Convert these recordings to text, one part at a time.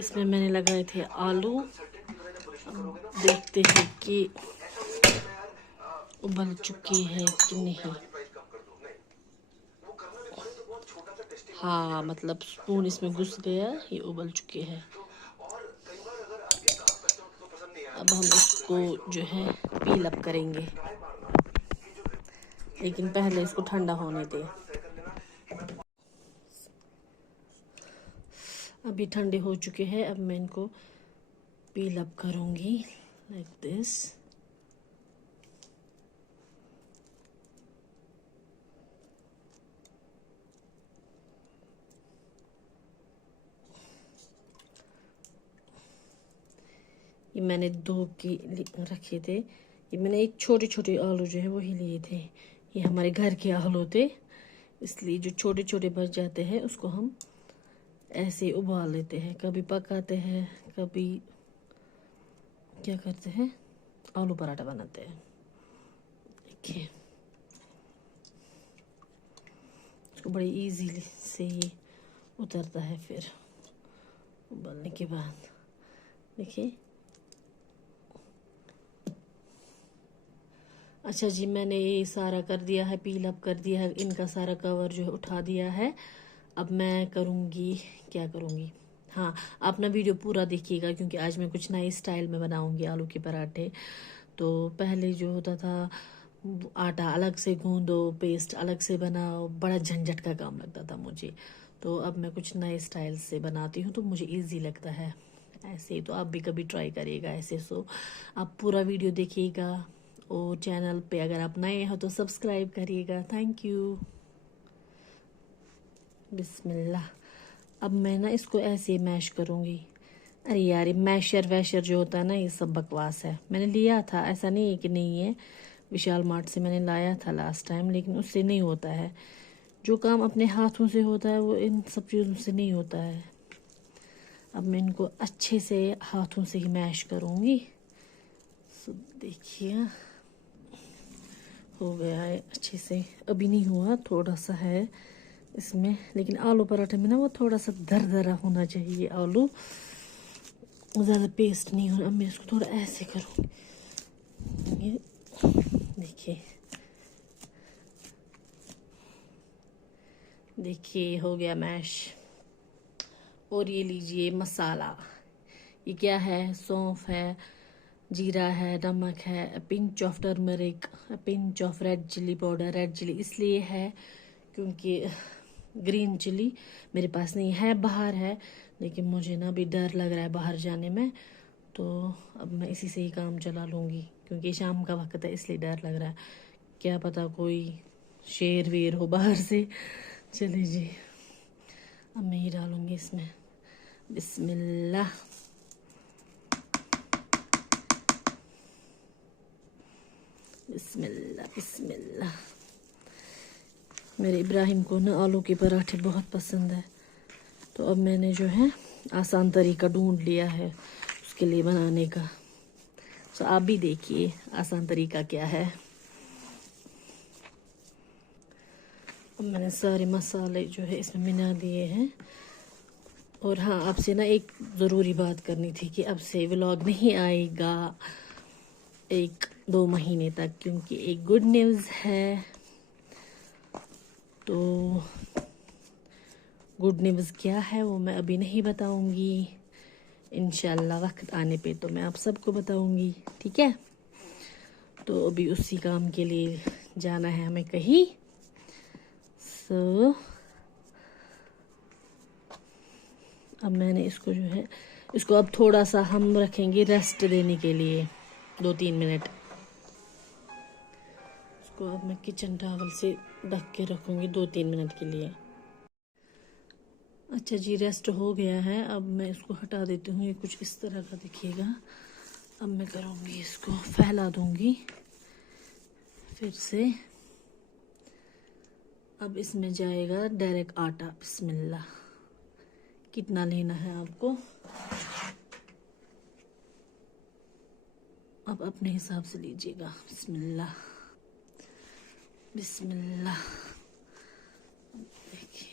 इसमें मैंने लगाए थे आलू। अब देखते हैं कि उबल चुकी है कि नहीं। हाँ, मतलब स्पून इसमें घुस गया, ये उबल चुके हैं। अब हम इसको जो है पील अप करेंगे, लेकिन पहले इसको ठंडा होने दें। अभी ठंडे हो चुके हैं। अब मैं इनको पील अप करूंगी लाइक दिस। ये मैंने 2 की रखे थे। ये मैंने एक छोटे छोटे आलू जो है वही लिए थे। ये हमारे घर के आलू थे, इसलिए जो छोटे छोटे बच जाते हैं उसको हम ऐसे उबाल लेते हैं। कभी पकाते हैं, कभी क्या करते हैं, आलू पराठा बनाते हैं। देखिए, इसको बड़ी इजीली से ये उतरता है फिर उबालने के बाद। देखिए। अच्छा जी, मैंने ये सारा कर दिया है, पील अप कर दिया है, इनका सारा कवर जो है उठा दिया है। अब मैं करूँगी, क्या करूँगी, हाँ, आप ना वीडियो पूरा देखिएगा, क्योंकि आज मैं कुछ नए स्टाइल में बनाऊँगी आलू के पराठे। तो पहले जो होता था, आटा अलग से गूंदो, पेस्ट अलग से बनाओ, बड़ा झंझट का काम लगता था मुझे। तो अब मैं कुछ नए स्टाइल से बनाती हूँ, तो मुझे इजी लगता है ऐसे। तो आप भी कभी ट्राई करिएगा ऐसे। सो आप पूरा वीडियो देखिएगा, और चैनल पे अगर आप नए हो तो सब्सक्राइब करिएगा। Thank you. बिस्मिल्लाह। अब मैं ना इसको ऐसे मैश करूँगी। अरे यार, ये मैशर वैशर जो होता है ना, ये सब बकवास है। मैंने लिया था, ऐसा नहीं है कि नहीं है, विशाल मार्ट से मैंने लाया था लास्ट टाइम, लेकिन उससे नहीं होता है। जो काम अपने हाथों से होता है वो इन सब चीज़ों से नहीं होता है। अब मैं इनको अच्छे से हाथों से ही मैश करूँगी। सो देखिए, हो गया है अच्छे से। अभी नहीं हुआ, थोड़ा सा है इसमें, लेकिन आलू पराठे में ना वो थोड़ा सा दरदरा होना चाहिए आलू, ज़्यादा पेस्ट नहीं होना। अब मैं इसको थोड़ा ऐसे करूँगी। ये देखिए, देखिए हो गया मैश। और ये लीजिए मसाला। ये क्या है, सौंफ है, जीरा है, नमक है, pinch of turmeric, pinch of red chilli powder. Red chilli इसलिए है क्योंकि ग्रीन चिली मेरे पास नहीं है, बाहर है, लेकिन मुझे ना अभी डर लग रहा है बाहर जाने में, तो अब मैं इसी से ही काम चला लूँगी, क्योंकि शाम का वक्त है इसलिए डर लग रहा है। क्या पता कोई शेर वेर हो बाहर से। चलिए जी, अब मैं ये डालूँगी इसमें। बिस्मिल्लाह। बिस्मिल्लाह बिस्मिल्लाह। मेरे इब्राहिम को ना आलू के पराठे बहुत पसंद है, तो अब मैंने जो है आसान तरीका ढूंढ लिया है उसके लिए बनाने का। तो आप भी देखिए आसान तरीका क्या है। अब मैंने सारे मसाले जो है इसमें मिला दिए हैं। और हाँ, आपसे ना एक ज़रूरी बात करनी थी कि अब से व्लॉग नहीं आएगा 1-2 महीने तक, क्योंकि एक गुड न्यूज़ है। तो गुड न्यूज़ क्या है वो मैं अभी नहीं बताऊंगी, इंशाल्लाह वक्त आने पे तो मैं आप सबको बताऊंगी, ठीक है। तो अभी उसी काम के लिए जाना है हमें कहीं। सो अब मैंने इसको जो है, इसको अब थोड़ा सा हम रखेंगे रेस्ट देने के लिए 2-3 मिनट। इसको अब मैं किचन टॉवल से ढक के रखूँगी 2-3 मिनट के लिए। अच्छा जी, रेस्ट हो गया है। अब मैं इसको हटा देती हूँ। ये कुछ इस तरह का दिखेगा। अब मैं करूँगी, इसको फैला दूँगी फिर से। अब इसमें जाएगा डायरेक्ट आटा। बिस्मिल्लाह। कितना लेना है आपको, अब अपने हिसाब से लीजिएगा। बिस्मिल्लाह बिस्मिल्लाह। देखिए,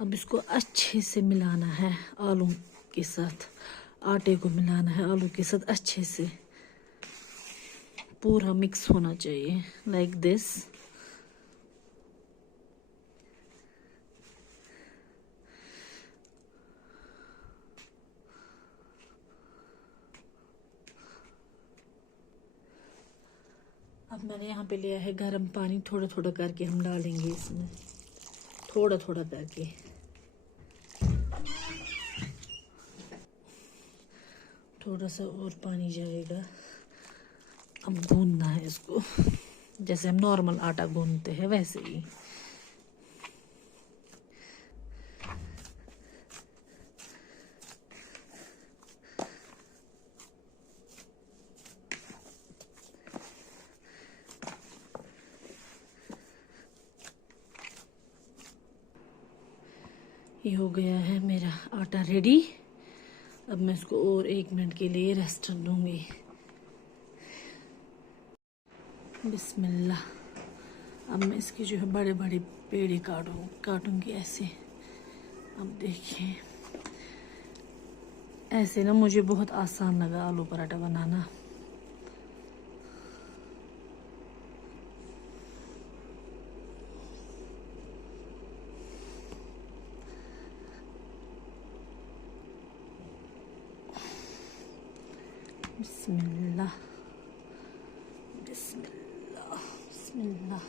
अब इसको अच्छे से मिलाना है आलू के साथ, आटे को मिलाना है आलू के साथ अच्छे से, पूरा मिक्स होना चाहिए लाइक दिस। अब मैंने यहाँ पे लिया है गर्म पानी, थोड़ा थोड़ा करके हम डालेंगे इसमें, थोड़ा थोड़ा करके। थोड़ा सा और पानी जाएगा। अब गूंदना है इसको जैसे हम नॉर्मल आटा गूंदते हैं वैसे ही। ये हो गया है मेरा आटा रेडी। अब मैं इसको और 1 मिनट के लिए रेस्ट दूंगी। बिस्मिल्लाह। अब मैं इसकी जो है बड़े बड़े पेड़े काटूंगी ऐसे। अब देखिए ऐसे ना मुझे बहुत आसान लगा आलू पराठा बनाना। बिस्मिल्लाह बिस्मिल्लाह बिस्मिल्लाह।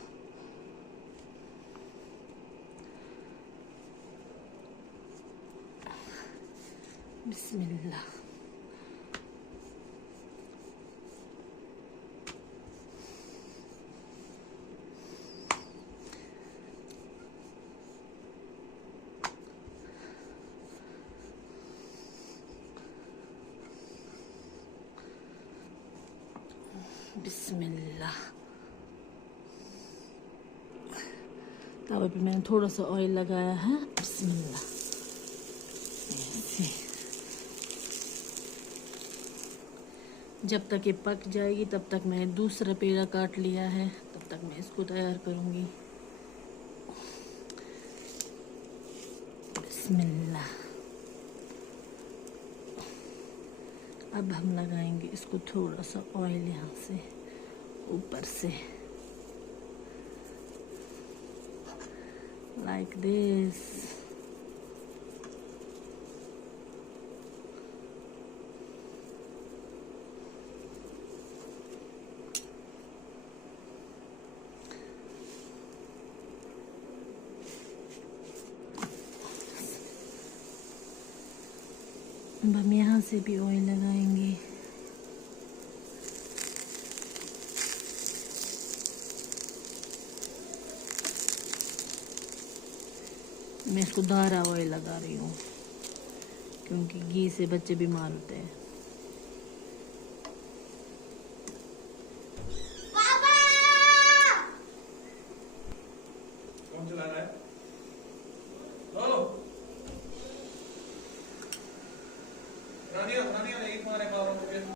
बिस्मिल्लाह। बिस्मिल्लाह। तवे पे मैंने थोड़ा सा ऑयल लगाया है। बिस्मिल्लाह। जब तक ये पक जाएगी तब तक मैंने दूसरा पेड़ा काट लिया है, तब तक मैं इसको तैयार करूंगी। बिस्मिल्लाह। अब हम लगाएंगे इसको थोड़ा सा ऑयल यहाँ से ऊपर से लाइक दिस। अब हम यहाँ से भी ऑयल लगाएंगे। मैं इसको दारा ऑयल लगा रही हूँ क्योंकि घी से बच्चे बीमार होते हैं। कौन चला रहा है? रानिया नहीं तुम्हारे कारों को इसमें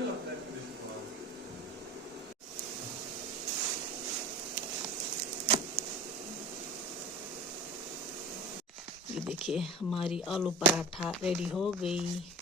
लगता है। ये देखिए हमारी आलू पराठा रेडी हो गई।